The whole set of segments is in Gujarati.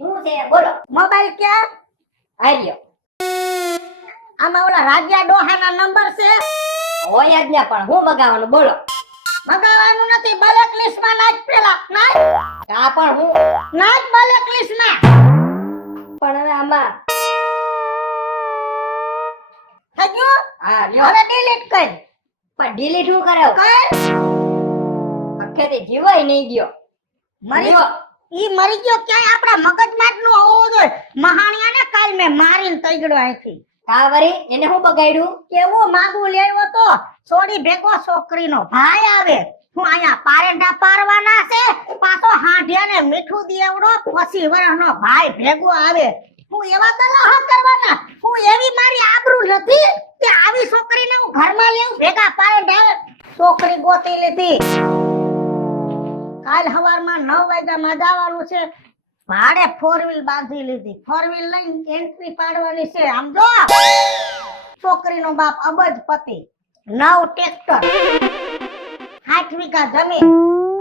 હું છે બોલો. મોબાઈલ ક્યાં? આર્યો આમાં ઓલા રાજ્યા ડોહાના નંબર છે. હોય જ ને, પણ હું મગાવવાનું બોલો. મગાવવાનું નથી, બ્લેક લિસ્ટ માં નાખ પેલા. નાખ આ પણ હું નાખ બ્લેક લિસ્ટ માં. પણ હવે આમાં થઈ ગયું? હા લ્યો. હવે ડિલીટ કર. પણ ડિલીટ હું કરાવ? કર. અખેથી જીવાય નહીં ગયો. મરી લ્યો. ઈ મરી ગયો ક્યાંય આપણા મગજમાં જ નો હોવો જોઈએ. મહાણિયાને કાલ મેં મારીને તઈગડો આખી. કા વરી એને હું બગાડ્યું? કેવો માગું લેવો તો છોડી ભેગો છોકરીનો ભાઈ આવે. હું અહીંયા પારેંડા પારવાના છે, પાછો હાંઢિયાને મીઠું દેવડો 20 વર્ષનો ભાઈ ભેગો આવે. હું એવા દલાહ કરવાના. હું એવી મારી આબરૂ નથી કે આવી છોકરીને હું ઘરમાં લેવું. ભેગા પારેંડા આવે. છોકરી ગોતી લીધી. કાલ સવારમાં 9 વાગ્યામાં જવાનું છે. ભાડે 4 વ્હીલ બાંધી લીધી. 4 વ્હીલ લઈને એન્ટ્રી પાડવાની છે. આમ જો છોકરીનો બાપ અબજપતિ, 9 ટ્રેક્ટર, 60 વીઘા જમીન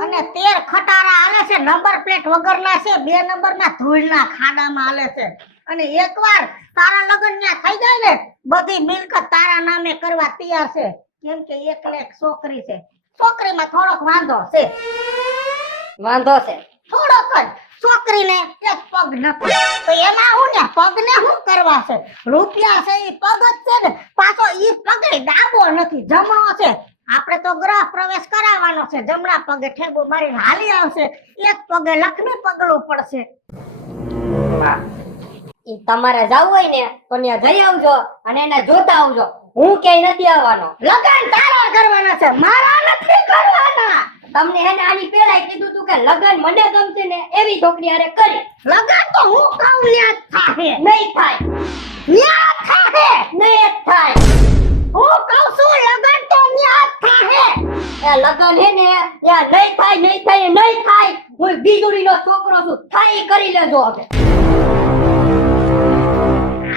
અને 13 ખટારા હાલે છે. નંબર પ્લેટ વગરના છે. 2 નંબરમાં ધૂળના ખાડામાં હાલે છે. અને એકવાર તારા લગ્ન ન્યા થઈ જાય ને, બધી મિલકત તારા નામે કરવા તૈયાર છે. કેમ કે એકલે એક છોકરી છે. છોકરીમાં થોડોક વાંધો છે. વાંધો છે થોડોક જ. છોકરીને એક પગ નથી, તો એમાં હું ને પગને શું કરવા છે? રૂપિયા છે ઈ પગ જ છે ને. પાછો ઈ પગે ડાબો નથી, જમણો છે. આપણે તો ગ્રહ પ્રવેશ કરાવવાનો છે. જમણા પગે ઠેબુ મારીને હાલી આવશે. એક પગે લક્ષ્મી પગલું પડશે. ઈ તમારે જાવું હોય ને તો ત્યાં જઈ આવજો અને એને જોતા આવજો. હું ક્યાંય નથી આવવાનો. લગન તારા કરવાના છે, મારા નથી કરવાના. તમને એને આની પહેલા કીધું તું કે લગન મને ગમશે ને એવી છોકરી હારે કરી. લગન તો હું કહું ન્યા જ થાહે. નહીં થાય. ન્યા થાહે. નહીં જ થાય. હું કહું છું લગન તો ન્યા જ થાહે. એ લગન હે ને ત્યાં નહીં થાય, નહીં થાય, નહીં થાય. હું બીજુડીનો છોકરો છું. થાય ઈ કરી લેજો હવે.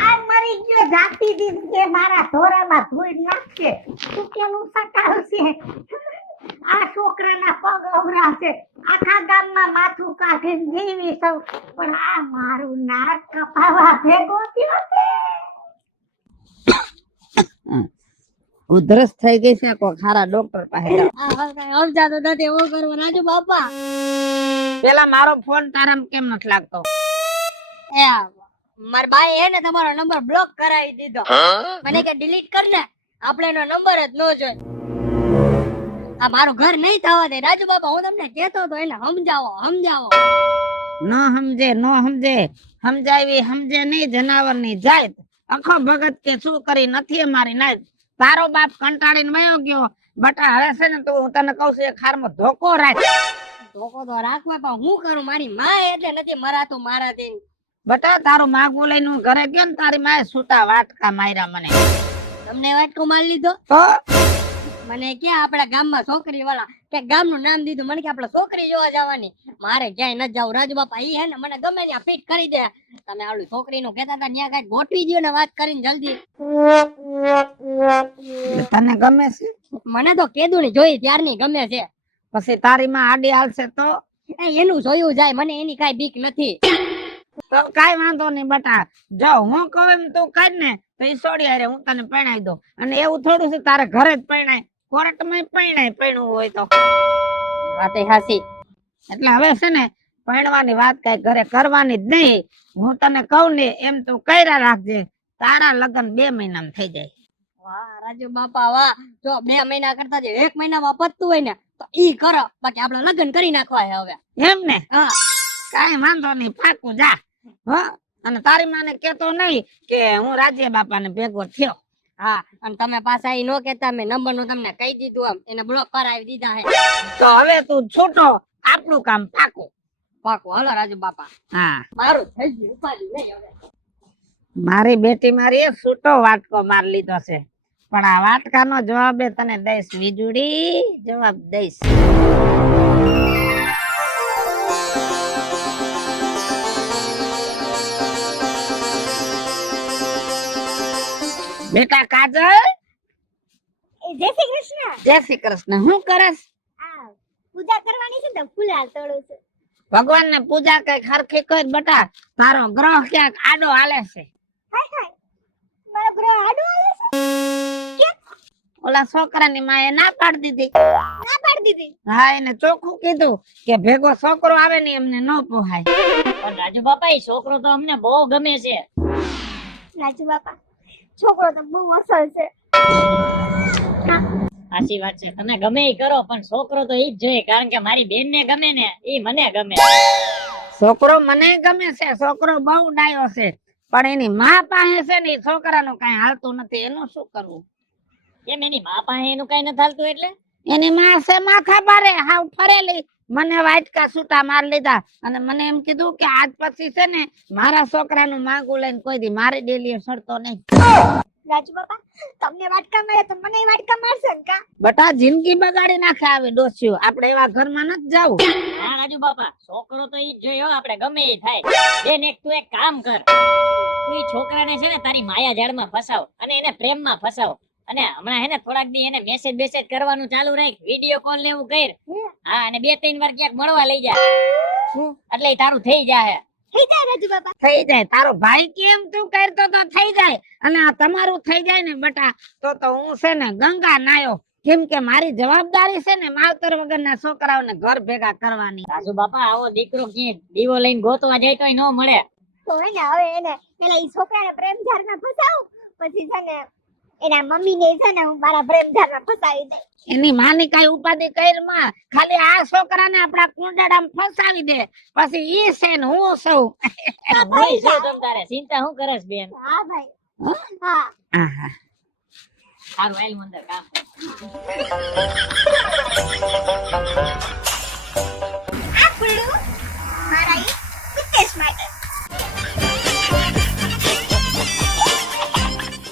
આ મરી ગયો જાતિ દીધ કે મારા ધોરામાં ધૂળ નાખશે. તું કેનું સટાવશે? આ છોકરાના પગ અવરા છે. આખા ગામમાં માથું કાઢીને જીવી સૌ, પણ આ મારું નાક કપાવા ભેગો થયો છે. ઉધરસ થઈ ગઈ છે, કોઈ ખારા ડોક્ટર પાસે જાઓ. સમજાતો નથી એવું કરવું રાજુ બાપા. પેલા મારો ફોન તારામાં કેમ નથી લાગતો? એ માર બાઈ હે ને તમારો નંબર બ્લોક કરાવી દીધો. મને કે ડિલીટ કર ને, આપણે એનો નંબર જ નો જોઈ. આ મારું ઘર નહીં થવા દે રાજુ બાપા. હું તમને કહેતો તો એને સમજાવો. ન સમજે સમજાવી સમજે નહીં. જનાવર ની જાત આખો ભગત કે શું કરી નથી મારી નાય. તારો બાપ કંટાળીને વયો ગયો. બટા હવે છે ને તું, હું તને કહું છું, એક હારમાં ધોકો રાખ. ધોકો તો રાખવા, પણ હું કરું? મારી માં એટલે નથી મરાતું મારાથી. બટા તારું માગું લઈને હું ઘરે ગયો ને, તારી માએ છૂટા વાટકા માર્યા મને. તમને વાટકો મારી લીધો? તો મને કે આપડા ગામમાં છોકરી વાળા કે ગામનું નામ દીધું. મને કે આપણે છોકરી જોવા જવાની. મારે ક્યાંય ન જાવ રાજુ બાપા. ઈ હે ને મને ગમે ત્યાં ફિટ કરી દે. તમે આવડી છોકરીનું કહેતા હતા ત્યાં કઈ ગોઠવી દયો ને વાત કરીને જલ્દી. તને ગમે છે? મને તો કીધું ને જોઈ ત્યારની ગમે છે. પછી તારી માં આડી હાલશે તો એનું જોયું જાય. મને એની કઈ બીક નથી. તો કાઈ વાંધો નહીં બટા. જો હું કહું એમ તું કર ને તો ઈ છોડી હારે હું તને પરણાવી દઉં. અને એવું થોડું છે તારે ઘરે જ પરણાય, કોર્ટમાં પરણાય પરણવું હોય તો. વાતે હાસી. એટલે હવે છે ને પરણવાની વાત કઈ ઘરે કરવાની જ નહીં. હું તને કહું ને એમ તું કર્યા રાખજે. તારા લગ્ન 2 મહિનામાં થઈ જાય. વાહ રાજુ બાપા વાહ. જો 2 મહિના કરતા જે 1 મહિનામાં પતતું હોય ને તો ઈ કરો. બાકી આપણે લગ્ન કરી નાખવા હે હવે. એમ ને? હા કાઈ વાંધો નહીં, પાકું જા. હા, અને તારી માને કેતો નહીં કે હું રાજ્ય બાપાને ભેગો થયો. હા, અને તમે પાછા ઈ નો કેતા. મેં નંબર નું તમને કહી દીધું. આમ એને બ્લોક કરાવી દીધા હે. તો હવે તું છૂટો, આપણું કામ પાકું. પાકું. હાલો રાજુ બાપા. હા, મારું થઈ ગયું. ઉપાડી નહીં હવે. મારી બેટી મારી છૂટો વાટકો માર લીધો છે, પણ આ વાટકાનો જવાબ તને દઈશ વીજળી. જવાબ દઈશ. બેટા કાજલ, જય શ્રી કૃષ્ણ. જય શ્રી કૃષ્ણ. શું કરસ? પૂજા કરવાની છે તો ફૂલ હાલ તોડું છું. ભગવાનને પૂજા કઈ ખરખી કર બટા, તારો ગ્રહ ક્યાંક આડો હાલે છે. હાય હાય મારો ગ્રહ આડો આવે છે ઓલા છોકરાની માએ ના પાડી દીધી. ના પાડી દીધી હા, એને ચોખ્ખું કીધું કે ભેગો છોકરો આવે ને એમને ન પોહાય. પણ રાજુ બાપા એ છોકરો તો અમને બહુ ગમે છે. રાજુ બાપા છોકરો તો બહુ અસલ છે સાચી વાત છે, તમે ગમે ઈ કરો પણ છોકરો તો ઈ જ જોઈએ, કારણ કે મારી બેન ને ગમે ને ઈ મને ગમે. છોકરો મને ગમે છે, છોકરો બહુ ડાયો છે, પણ એની માં પાસે છે ને ઈ છોકરાનું કઈ હાલતું નથી. એનું શું કરવું? કેમ એની મા પાસે એનું કઈ નથી હાલતું એટલે? એની માં છે માથા ભારે, હાવ ફરેલી. મને વાટકા છૂટા માર લીધા અને મને એમ કીધું કે આજ પછી છે ને મારા છોકરાનું માંગુ લઈને કોઈ દી મારી ડેલીએ સડતો નહીં. રાજુ બાપા તમને વાટકા મારે તો મને વાટકા મારશે ને કા? બટા જિંદગી બગાડી નાખે આવે ડોસ્યું, આપણે એવા ઘરમાં નથી જાવું. હા રાજુ બાપા, છોકરો તો ઈ જ જોઈએ હો, આપણે ગમે ઈ થાય. બેન તું એક કામ કર, તું ઈ છોકરાને છે ને તારી માયા જાળમાં ફસાવ અને એને પ્રેમમાં ફસાવ. અને હમણાં હે ને થોડાક દી એને મેસેજ બેસેજ કરવાનું ચાલુ રાખ, વિડિયો કોલ ને એવું કર. હા, અને 2-3 વાર ક્યાંક મળવા લઈ જા, એટલે ઈ તારું થઈ જાહે. થઈ જાય રાજુ બાપા થઈ જાય. તારો ભાઈ કેમ તું કરતો તો થઈ જાય, અને આ તમારું થઈ જાય ને બટા તો હું છે ને ગંગા નાયો. કેમ કે મારી જવાબદારી છે ને માવતર વગરના છોકરાઓને ઘર ભેગા કરવાની. રાજુ બાપા આવો દીકરો ક્યાંય દીવો લઈને ગોતવા જાય તોય ન મળે. તો હે ને હવે એને પેલા ઈ છોકરાને પ્રેમ ઝાડમાં ફસાવું, પછી છે ને એના મમ્મી ને છે ને હું મારા પ્રેમ ઝાડમાં ફસાવી દઈ. એની માની કઈ ઉપાધિ કર માં, ખાલી આ છોકરાને આપડા કુંડાડામાં ફસાવી દે, પછી ઈ છે ને હું સૌ. હોય શું તમ તારે ચિંતા શું કરસ બેન? હા ભાઈ હા આહા. સારું હાલ હું અંદર કામ કરું. આ ફૂલડું મારા ઈ વિદેશ માટે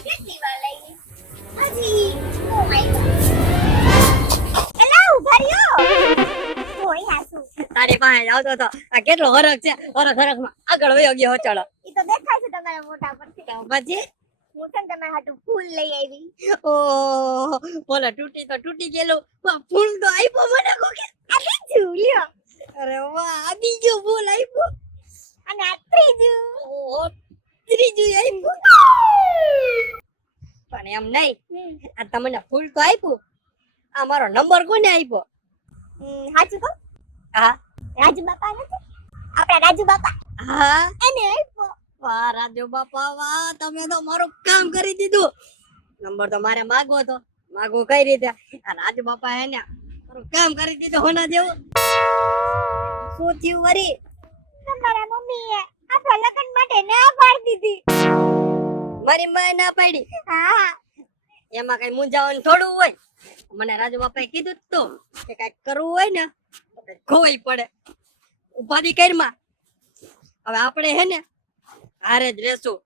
કેટલી વાર લઈ હજી ઓ માય ગોડ એલા ઉભા રહ્યો ઓય હાસુ તારી પાસે આવતો તો આ કેટલો હરખ છે, હરખમાં આગળ વયો ગયો ચડો. ઈ તો દેખાય છે તમારા મોટા પરથી. પછી હું છે ને તમારા હાટુ ફૂલ લઈ આવી. ઓ બોલો તૂટી તો તૂટી ગયેલું, પણ ફૂલ તો આપ્યો મને કોકે. આ બીજું લ્યો અરે વાહ, આ બીજો ફૂલ આપ્યો. અને આ ત્રીજું. ઓહો, ત્રીજું આપ્યું. પણ એમ નહીં, આ તમને ફૂલ તો આપ્યું, આ મારો નંબર કોને આપ્યો? સાચું કહું? હા રાજુ બાપા નથી આપણા રાજુ બાપા હા. એને આપ્યો. વાહ રાજુ બાપા વાહ, તમે તો મારું કામ કરી દીધું. નંબર તો મારે માગવો હતો, માગવું કઈ રીતે? આ રાજુ બાપા એને મારું કામ કરી દીધું. હોના જેવું શું થયું વરી? તમારા મમ્મીએ આપણા લગ્ન માટે ના પાડી દીધી. મારી માએ ના પાડી? હા એમાં કઈ મૂંઝાવાનું થોડું હોય. મને રાજુ બાપાએ કીધું જ તો કે કઈક કરવું હોય ને તો કઈક ખોવાઈ પડે. ઉપાધિ કરમાં હવે આપણે હે ને હારે જ રહેશું,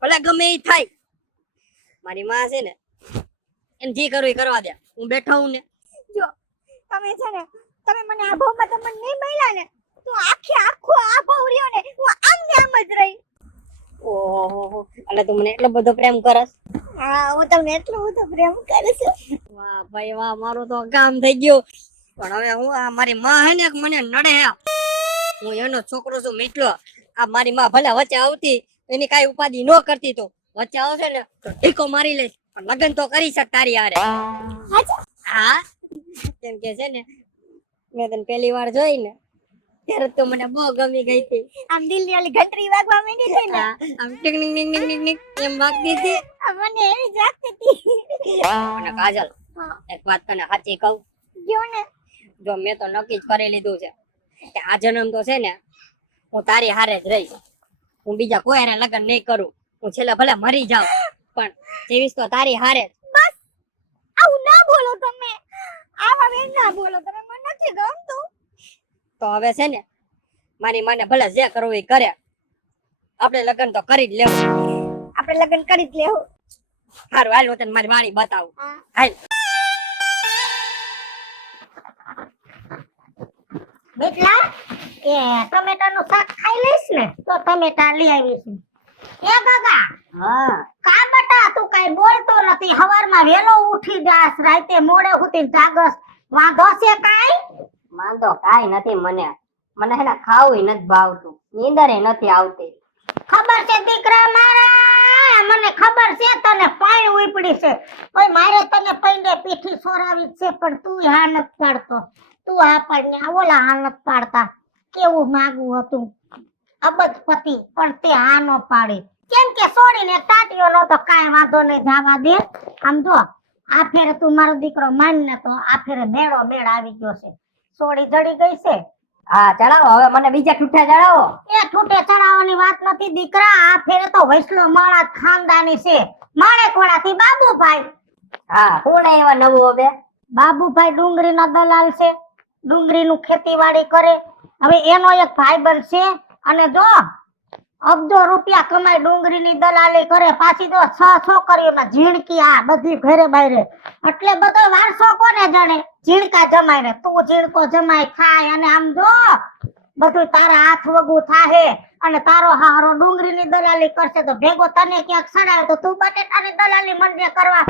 ભલે ગમે એ થાય. મારી માં છે ને એને જે કરવું એ કરવા દે, હું બેઠો હું ને. જો તમે છે ને તમે મને આ ભાવમાં તમને નહીં મળ્યા ને તો આખો આ ભાવ રહ્યો ને હું આમ ને આમ જ રહી. ઓહો, એટલે તું મને એટલો બધો પ્રેમ કરસ? હા હું તમને એટલો બધો પ્રેમ કરું છું. વાહ ભાઈ વાહ, મારું તો કામ થઈ ગયું. પણ હવે હું આ મારી માં હે ને મને નડે હે, હું એનો છોકરો છું મીઠલો. આ મારી માં ભલે વચ્ચે આવતી એની કઈ ઉપાધિ ન કરતી, તો વચ્ચે આવશે ને તો ઢીકો મારી લઈશ, પણ લગ્ન તો કરી શક તારી હારે. હા, કેમ કે છે ને મેં તને પહેલી વાર જોઈ ને ત્યારે તો મને બહુ ગમી ગઈ હતી. આમ દિલની ઓલી ઘંટડી વાગવા માંડી હતી ને હા, આમ ટીક ટીક ટીક ટીક ટીક ટીક એમ વાગતી હતી. મને એવી જાગતી હતી. અને કાજલ, એક વાત તને સાચી કહું, જો ને જો મેં તો નક્કી જ કરી લીધું છે કે આ જન્મ તો છે ને હું તારી હારે જ રહીશ. હું બીજા કોઈ હારે લગ્ન નહીં કરું. હું છેલ્લે ભલે મરી જાઉં પણ જીવીશ તો તારી હારે જ. બસ આવું ના બોલો તમે, આવા વેર ના બોલો તમે, મને નથી ગમતું. તો હવે છે ને મારી માને ભલે જે કરવું એ કરે, આપણે લગ્ન તો કરી જ લેવું. આપણે લગ્ન કરી જ લેવું. સારું હાલ, હું તને મારી વાણી બતાવું. હાલ. બેટલા એ ટમેટાનું શાક ખાઈ લઈશ ને તો ટમેટા લઈ આવીશ. એ ગાગા હા કા બટા તું કઈ બોલતો નથી, સવારમાં વેલો ઉઠી જાસ, રાતે મોડે સુધી જાગસ, વાંધો છે કાઈ? વાંધો કાઈ નથી મને. મને હેને ખાવું નથી ભાવતું, નીંદરે નથી આવતી. ખબર છે દીકરા મારા, મને ખબર છે તને પાણી ઉપડી છે. ઓય મારે તને પૈંડે પીઠી સોરાવી જ છે, પણ તું હા નથી પાડતો. તું આ પાડને ઓલા હા નથી પાડતા. કેવું માગવું હતું અબજપતિ, પણ તે હા નો પાડી. કેમ કે સોડીને ટાટ્યો નો તો કાંઈ વાંધો નહીં, જવા દે. આમ જો આ ફેરે તું મારો દીકરો માન ને તો આ ફેરે મેળ આવી ગયો છે. સોડી જડી ગઈ છે. હા ચડાવો, હવે મને બીજા ઠૂઠા ચડાવો. એ ઠૂઠે ચડાવવાની વાત નથી દીકરા, આ ફેરે તો વૈષ્ણવ માળા ખાનદાની છે. માણેકવાડાથી બાબુભાઈ. હા કોણ એવા નવું હવે? બાબુભાઈ ડુંગળીના દલાલ છે, ડુંગળીનું ખેતીવાડી કરે. હવે એનો એક ભાઈબંધ છે, અને જો અબજો રૂપિયા કમાય ડુંગળીની દલાલી કરે. પાછી જો 6 છોકરીઓમાં ઝીણકી આ બધી ઘરે બાયરે. એટલે બધો વારસો કોને જાણે? ઝીણકા જમાય ને. તું ઝીણકો જમાય ખાય, અને આમ જો બધું તારા હાથ વગું થાહે. અને તારો હારો ડુંગળીની દલાલી કરશે તો ભેગો તને ક્યાંક સડાય તો તું બટેટાની દલાલી મંડે કરવા.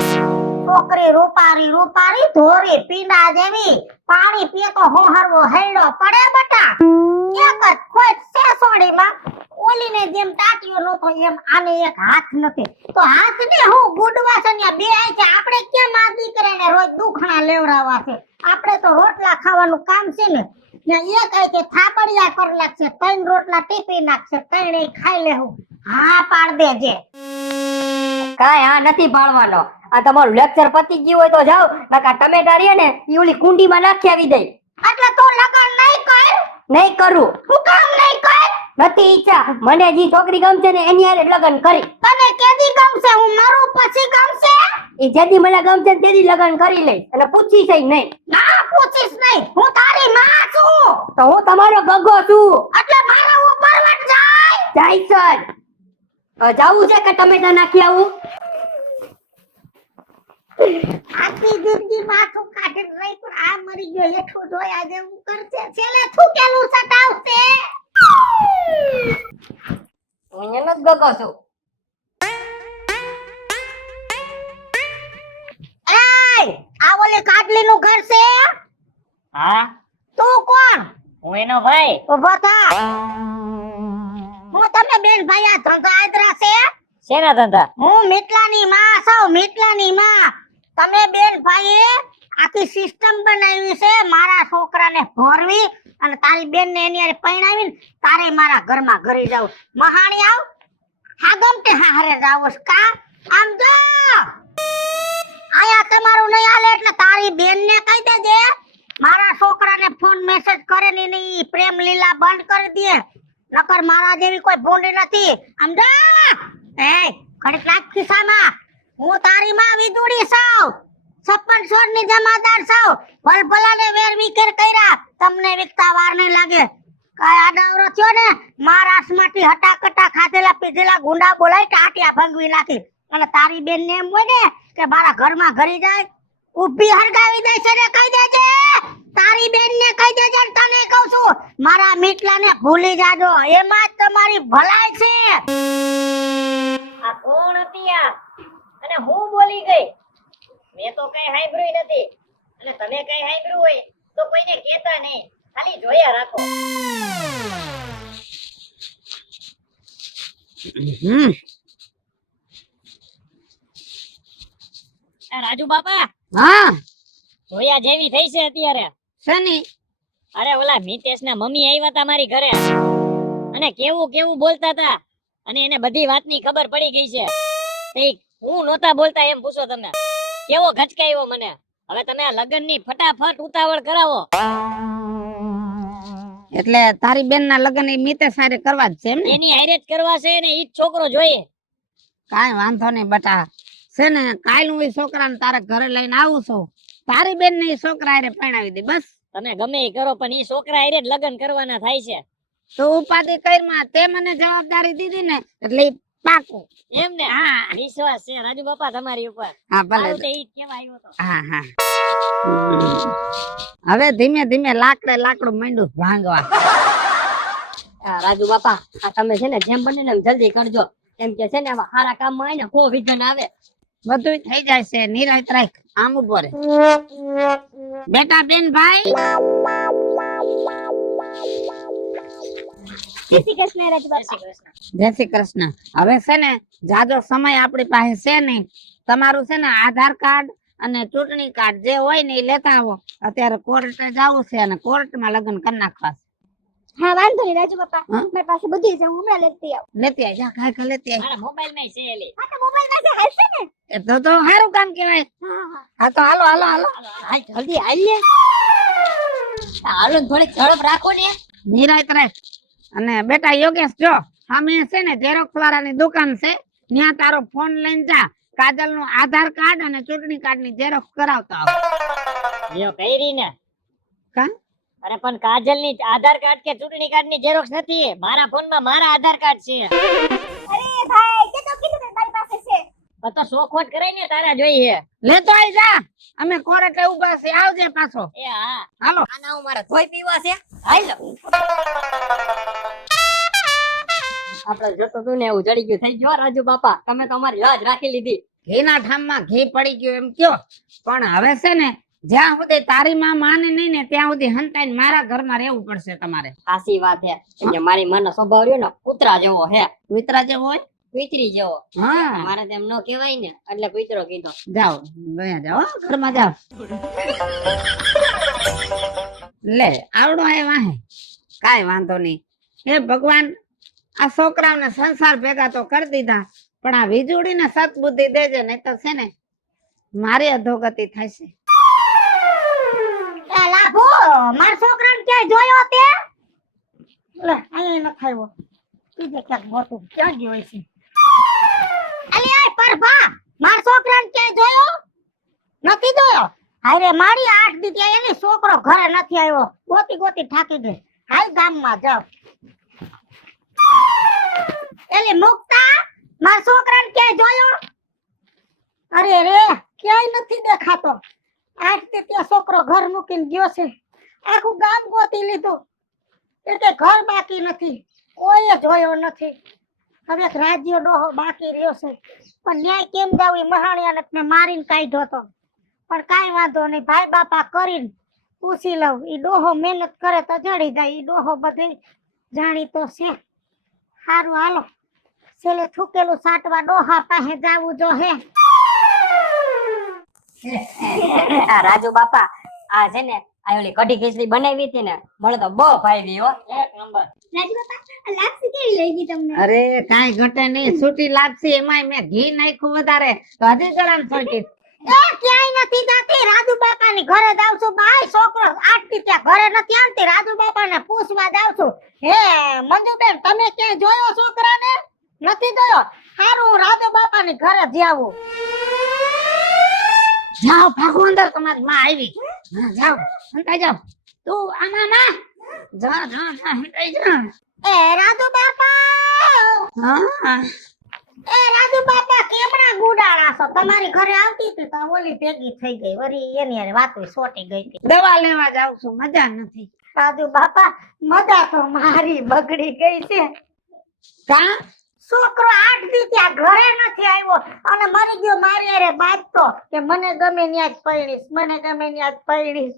છોકરી રૂપારી રૂપારી ધોરી પીંડા જેવી, પાણી પીએ તો હોહરવો હેડો પડે બટા. એક જ ખોટ છે સોડીમાં. ઓલીને જેમ ટાટીઓ નતો એમ આને એક હાથ નથી, તો હાથને હું ગુડવા છે ને બે છે. આપણે કેમ આ દીકરાને રોજ દુખણા લેવડાવવા છે? આપણે તો રોટલા ખાવાનું કામ છે ને. એ કહે કે થાપડિયા કરી નાખશે, 3 રોટલા ટીપી નાખશે, 3 ખાઈ લેવું. હા પાડ દેજે. કાંઈ હા નથી પાડવાનો. આ તમારું લેક્ચર પતી ગયું હોય તો જાઓ, નકા ટમેટા રહે ને ઈ ઓલી કુંડીમાં નાખી આવી દઈ. એટલે તું લગન નહીં કર? નહીં કરું. હું કામ નહીં કર? નથી ઈચ્છા. મને જે છોકરી ગમશે ને એની હારે લગ્ન કરી. તને કેદી ગમશે? હું મરું પછી ગમશે? ઈ જેદી મને ગમશે ને તેદી લગ્ન કરી લઈશ, અને પૂછીશ નહીં. ના પૂછીશ નહીં, હું તારી માં છું. તો હું તમારો ગગો છું. એટલે મારા ઉપર વટ જાય. જાયસર જાવું છે કે ટમેટા નાખી આવું? આખી જિંદગી માથું કાઢીને રહી, પણ આ મરી ગયો હેઠું જોયા જેવું કરશે. છેલ્લે થૂકેલું સટાવશે. હું એનો જ ગગો છું. એય આ ઓલી કાટલીનું ઘર છે? હા તું કોણ? હું એનો ભાઈ. ઉભો થા. હું તમે બેન ભાઈ આ ધંધા આદરા છે? શેના ધંધા? હું મીટલાની માં છું, મીટલાની માં. તમે બેન ભાઈએ આખી સિસ્ટમ બનાવી છે મારા છોકરાને ભોરવી, અને તારી બેન ને એની હારે પરણાવીને તારે મારા ઘરમાં ઘરે જાવ. મહાણી આવ હા ગમતે હારે જાવ કા? આમ જો આયા તમારું નહીં હાલે એટલે તારી બેન ને કહી દેજે મારા છોકરાને ફોન મેસેજ કરે ને ઈ પ્રેમ લીલા બંધ કરી દે. નકર મારા જેવી કોઈ ભૂંડી નથી. આમ જો એ ઘડીક લાગ ખિસ્સામાં. હું તારી માં વિદુડી છું, 56 છોડની જમાદાર છું. ભલભલાને વેર વિખેર કર્યા, તમને વિકતા વાર નહીં લાગે. કાય આડાવરો થયો ને મહારાષ્ટ્રમાંથી હટાકટા ખાધેલા પીધેલા ગુંડા બોલાય ટાટિયા ભંગવી નાખી. અને તારી બેન ને એમ હોય ને કે મારા ઘરમાં ઘરી જાય, ઊભી હરગાવી દે છે ને કહી દેજે. તારી બેન ને કહી દેજે. તને કહું છું મારા મીટલાને ભૂલી જાજો, એમાં જ તમારી ભલાઈ છે. આ કોણ હતી આ? અને હું બોલી ગઈ? મેં તો કઈ સાંભળ્યું નથી. અને તમે કઈ સાંભળ્યું હોય તો કોઈને કહેતા નહીં, ખાલી જોયા રાખો. રાજુ બાપા, હા જોયા જેવી થઈ છે અત્યારે. શની? અરે ઓલા મિતેશ ના મમ્મી આવ્યા તા મારી ઘરે, અને કેવું કેવું બોલતા હતા, અને એને બધી વાતની ખબર પડી ગઈ છે. તે હું નહોતા બોલતા એમ પૂછો તમે? કેવો ઘચકાયો મને. હવે તમે આ લગનની ફટાફટ ઉતાવળ કરાવો. એટલે તારી બેન ના લગ્ન એ મીતે સારે કરવા જ છે એમ ને? એની હારે જ કરવા છે ને ઈ જ છોકરો જોઈએ. કાઈ વાંધો નહીં બટા. છે ને કાલ હું એ છોકરાને તારા ઘરે લઈને આવું છું. તારી બેન ને એ છોકરા હારે પરણાવી દે બસ. તમે ગમે એ કરો પણ ઈ છોકરા હારે જ લગન કરવાના થાય છે. તો ઉપાધિ કરમાં તે મને જવાબદારી દીધી ને એટલે ઈ પાકું. એમ ને? હા, વિશ્વાસ છે રાજુ બાપા તમારી ઉપર. હા ભલે. આવું તે ઈ જ કેવા આવ્યો તો. હા હા. હવે ધીમે ધીમે લાકડું માંડ્યું ભાંગવા. રાજુ બાપા, આ તમે છે ને જેમ બને ને એમ જલ્દી કરજો. એમ કે છે ને આવા સારા કામમાં હોય ને કો વિઘન આવે. બધું થઈ જાય છે. નિરાંત રાખ. આમ ઉભો રે બેટા. બેન ભાઈ જય શ્રી કૃષ્ણ રાજુ બાપા. જય શ્રી કૃષ્ણ. હવે છે ને જાજો સમય આપણી પાસે છે નહીં. તમારું છે ને આધાર કાર્ડ અને ચૂંટણી કાર્ડ જે હોય ને એ લેતા આવો. અત્યારે કોર્ટે જવું છે અને કોર્ટમાં લગ્ન કરી નાખવા છે. હા વાંધો નહીં રાજુ બાપા, હા? મારી પાસે બધી છે, હું હમણાં લેતી આવું. લેતી આય જા, કાંઈ લેતી આય. મારા મોબાઈલ માં છે એલી. હા તો મોબાઈલ માં છે, હાલશે ને? એ તો સારું કામ કહેવાય. હા હા હા તો હાલો હાલો હાલો. હાલ જલ્દી હાલ ને. હાલો ને થોડીક ઝડપ રાખો ને. નિરાયત રહે. અને બેટા યોગેશ જો અમે છે ને ઝેરોક્સ વાળાની દુકાન છે, ત્યાં તારો ફોન લઈને જા. કાજલ નું આધાર કાર્ડ અને ચૂંટણી કાર્ડ ની ઝેરોક્સ કરાવતા આવો. લ્યો કઈરી ને. કા અરે પણ કાજલ ની આધાર કાર્ડ કે ચૂંટણી કાર્ડ ની ઝેરોક્સ નથી, મારા ફોન માં મારા આધાર કાર્ડ છે. અરે ભાઈ તે તો કીધું ને તારી પાસે છે. તો શોખવટ કરાય ને તારા જોઈએ. લેતો આય જા. અમે કોર્ટે ઉભા છે, આવજે પાછો. એ હા હાલો. આના હું મારા ધોઈ પીવા છે. હાલો. આપણે જોતો તું ને એવું જડી ગયું થઈ ગયો રાજુ બાપા, તમે તો અમારી લાજ રાખી લીધી. ઘીના ઠામમાં ઘી પડી ગયું એમ કયો. પણ હવે છે ને જ્યાં સુધી તારી માં માને નહીં ને ત્યાં સુધી હંતાઈને મારા ઘરમાં રહેવું પડશે તમારે. સાચી વાત હે. એટલે મારી માનો સ્વભાવ રહ્યો ને કૂતરા જેવો હે. કૂતરા જેવો હોય. કૂતરી જેવો. હા મારે તેમ ન કહેવાય ને એટલે કૂતરો કીધો. જાઓ વયા જાઓ હો, ઘરમાં જાઓ. લે આવડો આય વાહે. કાઈ વાંધો નહીં. હે ભગવાન, આ છોકરાઓને સંસાર ભેગા તો કરી દીધા, પણ આ વીજળીને સદબુદ્ધિ દેજે, નહીં તો છે ને મારી અધોગતિ થશે. એ લાભો, મારા છોકરાને ક્યાંય જોયો તે? લે અહીંયા ન ખાયો. કીધે ક્યાંક ગોતું ક્યાં ગયો હશે. અલી આ પરભા, મારા છોકરાને ક્યાંય જોયો? નથી જોયો. હારે મારી 8 દી ત્યાં એની છોકરો ઘરે નથી આવ્યો. ગોતી ગોતી થાકી ગઈ. હાલ ગામમાં જાવ. એલી મુક્તા, મારા છોકરાને ક્યાંય જોયો? અરે રે, ક્યાંય નથી દેખાતો. 8 દી ત્યાં છોકરો ઘર મૂકીને ગયો છે. આખું ગામ ગોતી લીધું. એ કે ઘર બાકી નથી, કોઈ જોયો નથી. હવે એક રાજ્ય ડોહો બાકી રહ્યો છે, પણ ન્યાય કેમ જાવ એ મહાણિયાને મેં મારીને કાઢ્યો હતો. પણ કાંઈ વાંધો નહીં, ભાઈ બાપા કરીને પૂછી લઉં. ઈ ડોહો મહેનત કરે તો જડી જાય. ઈ ડોહો બધે જાણીતો છે. સારું હાલો, છેલ્લે થૂકેલું સાટવા ડોહા પાસે જાવું જો હે. આ રાજુ બાપા આ છે ને આ ઓલી કઢી ખીચડી બનાવી હતી ને, મને તો બહુ ભાવી હો. એક નંબર. રાજુ બાપા લાપસી કેવી લઈ ગઈ તમને? અરે કાંઈ ઘટે નહીં, છૂટી લાપસી. એમાંય મેં ઘી નાખ્યું વધારે તો હજી ગળામાં છોટી. એ ક્યાંય નથી જાતી. રાજુ બાપાની ઘરે જાવ છું. બાય છોકરો 8 થી ત્યાં ઘરે નથી આવતી. રાજુ બાપાને પૂછવા જાવ છું. હે મંજુબેન, તમે ક્યાંય જોયો છોકરાને? નથી જોયો. સારું, રાજુ બાપાની ઘરે જાવું. જાઓ ભાગો અંદર, તમારી માં આવી. હા જાઓ, હંતાઈ જાઓ. તું આમાં જા જા જા, હંતાઈ જા. એ રાજુ બાપા, હા એ રાજુ બાપા કેમણા ગુડાળા છો? તમારી ઘરે આવતી હતી તો ઓલી ભેગી થઈ ગઈ. વળી એની હારે વાતો સોટી ગઈ હતી. દવા લેવા જાઉં છું, મજા નથી. રાજુ બાપા, મજા તો મારી બગડી ગઈ છે. કા છોકરો 8 દી ત્યાં ઘરે નથી આવ્યો અને મરી ગયો મારી હારે બાજતો કે મને ગમે ન્યા જ પૈણીશ, મને ગમે ન્યા જ પૈણીશ.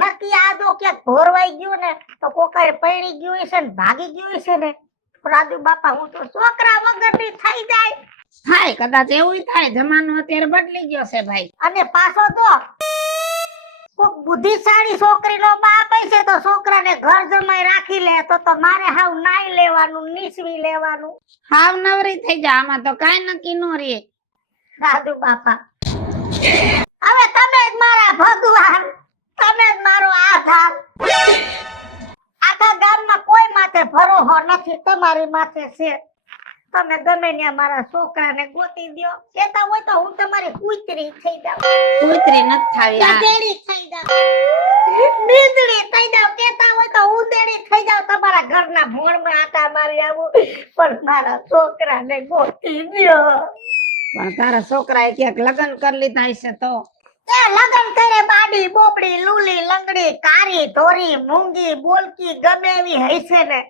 નક્કી આદો ક્યાંક ભોરવાઈ ગયું ને તો કોકાએ પૈણી ગયું હશે ને ભાગી ગયું હશે ને. રાજુ બાપા, હું તો છોકરા વગરની થઈ જાય. થાય, કદાચ એવું થાય. જમાનો અત્યારે બદલી ગયો છે ભાઈ. અને પાછો તો કોક બુદ્ધિશાળી છોકરીનો બાપ હશે તો છોકરાને ઘર જમાઈ રાખી લે તો મારે હાવ નાઈ લેવાનું, નીસવી લેવાનું. હાવ નવરી થઈ જા, આમાં તો કાંઈ નક્કી નો રે. રાજુ બાપા, હવે તમે જ મારા ભગવાન, તમે જ મારો આધાર. આખા ગામમાં કોઈ માથે ભરોસો નથી, તમારી માથે છે. તમે ગમે ત્યાં મારા છોકરાને ગોતી દ્યો. કેતા હોય તો હું તમારી કૂતરી થઈ જાઉં, કૂતરી નથી થાવી. આ ગધેડી થઈ જાઉં, નીંદડી થઈ જાઉં. કેતા હોય તો ઉંદેડી થઈ જાઉં, તમારા ઘરના ભોણમાં આટા મારી આવું. પણ મારા છોકરાને ગોતી દ્યો. પણ તારા છોકરાએ ક્યાંક લગ્ન કરી લીધા હશે તો? એ લગન કરે બાડી બોબડી લૂલી લંગડી કારી ધોરી મૂંગી બોલકી ગમે એવી હશે ને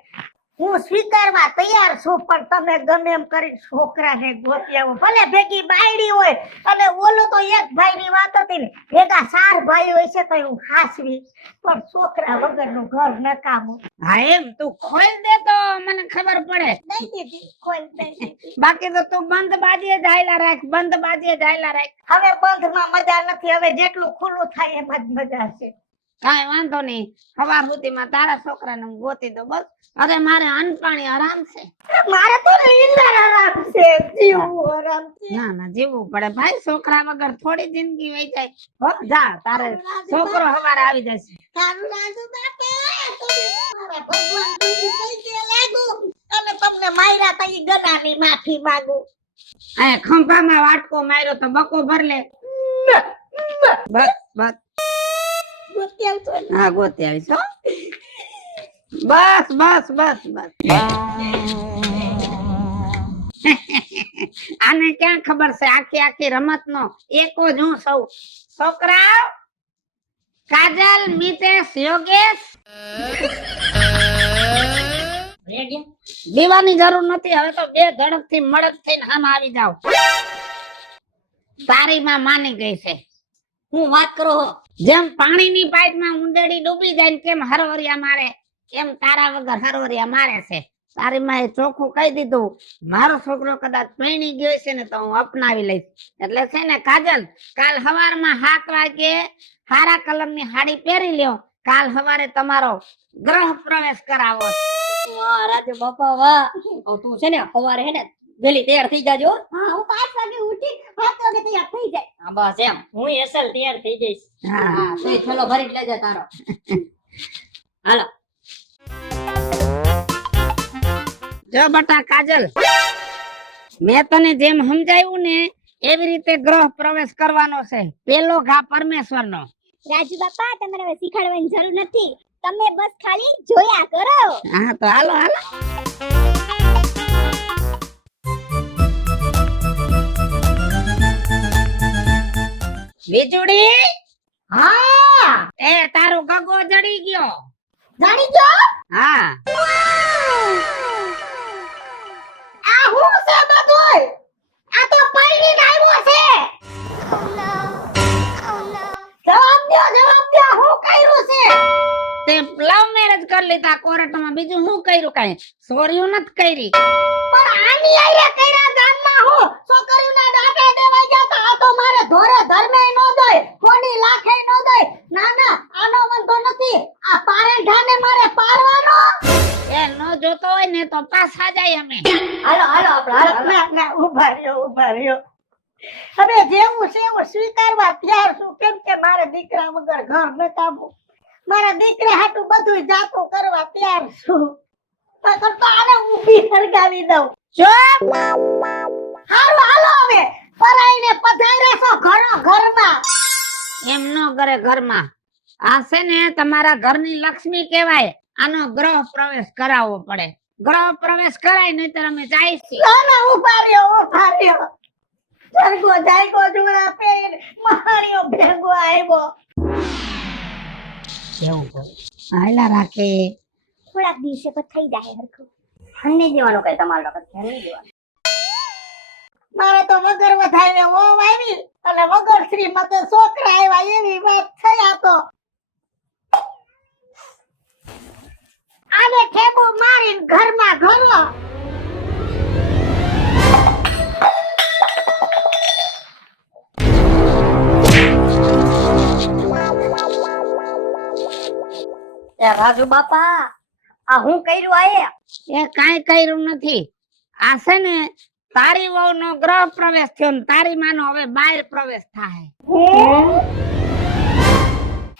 હું સ્વીકારવા તૈયાર છું, પણ તમે ગમે એમ કરી છોકરાને ગોતી આવો. ભલે ભેગી બાયડી હોય, અને ઓલું તો એક ભાઈની વાત હતી ને, ભેગા 4 ભાઈ હોય છે તો હું હાસવી, પણ છોકરા વગરનું ઘર નકામું. હા એમ તું ખોલ દે તો મને ખબર પડે. દઈ દીધી, ખોલ દઈ દીધી. બાકી તો તું બંધ બાજીએ જ હાયલા રાખ, બંધ બાજીએ જ હાયલા રાખ. હવે બંધમાં મજા નથી, હવે જેટલું ખુલ્લું થાય એમાં જ મજા છે. કાંઈ વાંધો નહીં, સવાર સુધીમાં તારા છોકરાને હું ગોતી દઉં બસ. અરે મારે અનપાણી આરામ છે. મારે તો નીંદર આરામ છે, જીવવું આરામ છે. ના ના જીવવું પડે ભાઈ, છોકરા વગર થોડી જિંદગી વહી જાય. હો જા, તારે છોકરો સવારે આવી જશે. તારું રાજુ બાપે, મારા ભગવાન તમને પૈસે લાગુ, અને તમને માર્યા તા ઈ ગનાની માફી માંગુ. આ ખંભામાં વાટકો માર્યો તો બકો ભર લે. બસ બસ, ગોતી આવજો ને. હા ગોતી આવીશ હો. બસ બસ બસ બસ. આને ક્યાં ખબર છે આખી આખી રમત નો એકો જ હું સૌ. છોકરા કાજલ, મિતેશ, યોગેશ, દીવાની જરૂર નથી. હવે તો બે ધડક થી મળક થઈને આમ આવી જાવ. તારી માં માની ગઈ છે. હું વાત કરો હો. જેમ પાણીની પાઇપમાં ઉંદેડી ડૂબી જાય ને કેમ હરવરિયા મારે, એમ તારા વગર હરવરિયા મારે છે. તારી માએ ચોખ્ખું કહી દીધું, મારો છોકરો કદાચ પરણી ગયો છે ને તો હું અપનાવી લઈશ. એટલે છે ને કાજલ, કાલ સવારમાં 7 વાગે હારા કલરની સાડી પહેરી લ્યો. કાલ સવારે તમારો ગ્રહ પ્રવેશ કરાવો. વાહ રાજુ બાપા વાહ. તો તું છે ને સવારે હે ને વેલી તૈયાર થઈ જાજો. હા, હું 5 વાગે ઉઠી 7 વાગે તૈયાર થઈ જાય. હા બસ એમ, હું એસલ તૈયાર થઈ જઈશ. હા હા તોય થેલો ભરી જ લેજે તારો. હાલો. જો બટા કાજલ, મેં તને જેમ સમજાવ્યું ને એવી રીતે ગ્રહ પ્રવેશ કરવાનો છે. પેલો ઘા પરમેશ્વરનો. રાજુ બાપા, તમારે હવે શીખવાડવાની જરૂર નથી, તમે બસ ખાલી જોયા કરો. હા તો હાલો હાલો. વીજળી, હા, એ તારો ગગો જડી ગયો. જાણી ગયો. હા આ હું છે બધું? આ તો પૈણીને આવ્યો છે. જવાબ દો, હું કર્યું છે? તે લવ મેરેજ કરી લીધા કોર્ટમાં, બીજું શું કર્યું? કાંઈ સોર્યું નથી કરી. પણ આની આયે કર્યા ગામમાં હું છોકરીઓના દાંડા દેવાઈ ગયા તા. આ તો મારે ધોરે ધર્મે નો દોય, કોની લાખે નો દોય. ના ના, આનો વાંધો નથી. આ પારેઢાને મારે પારવાનો. એ ન જોતો હોય ને તો પાછા જાય અમે. હાલો હાલો આપણે હાલો. ના ના, ઉભા રહ્યો. હવે જેવું છે એવું સ્વીકારવા તૈયાર છું, કેમ કે મારે દીકરા વગર ઘર ન કાબુ. મારા દીકરા હાટું બધું જાતું કરવા તૈયાર છું. પણ તો આને ઊભી સળગાવી દઉં. ચૂપ. હારું હાલો, હવે પરાઈને પધારે છો ઘરમાં. એમ ન કરે ઘરમાં. આ છે ને તમારા ઘરની લક્ષ્મી કહેવાય. આનો ગ્રહ પ્રવેશ કરાવવો પડે. ગ્રહ પ્રવેશ કરાય નહીતર અમે જાઈશું. ના ના, ઉભા રહ્યો. સરગો જાયગો જોડા પહેરીને મહાણીઓ ભેગો આવ્યો. કેવું પડે હાયલા રાખે. થોડાક દિવસે તો થઈ જાય હરખું. હન્ની દેવાનું કઈ તમારે લોકો હન્ની દેવાનું. મારે તો વગર વધારે વહુ આવી અને વગર શ્રીમતે છોકરા આવ્યા, એવી વાત થયા. તો આને ઠેબુ મારીને ઘરમાં એ રાજુ બાપા, આ હું કર્યું આયે? એ કાંઈ કર્યું નથી. આ છે ને તારી વહુનો ગ્રહ પ્રવેશ થયો ને તારી માનો હવે બહાર પ્રવેશ થાય.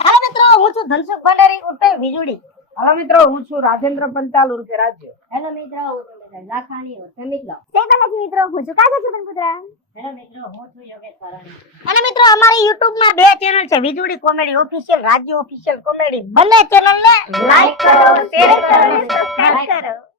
હા મિત્રો, હું છું ધનસુખ ભંડારી ઉર્ફે વીજળી. हेलो मित्रों, હું છું રાજેન્દ્ર પંચાલ ઉર્ફે રાજ્ય. હેલો મિત્રો, હું છું લાખાણી ઉર્ફે મિત્ર. જય માતાજી મિત્રો, હું છું કાજલ સુપનપુત્રા. હેલો મિત્રો, હું છું યોગેશ સરાણી. અને મિત્રો, અમારી YouTube માં 2 ચેનલ છે, વીજળી કોમેડી ઓફિશિયલ, રાજ્ય ઓફિશિયલ કોમેડી. બંને ચેનલ ને લાઈક કરો, શેર કરો અને સબસ્ક્રાઇબ કરો.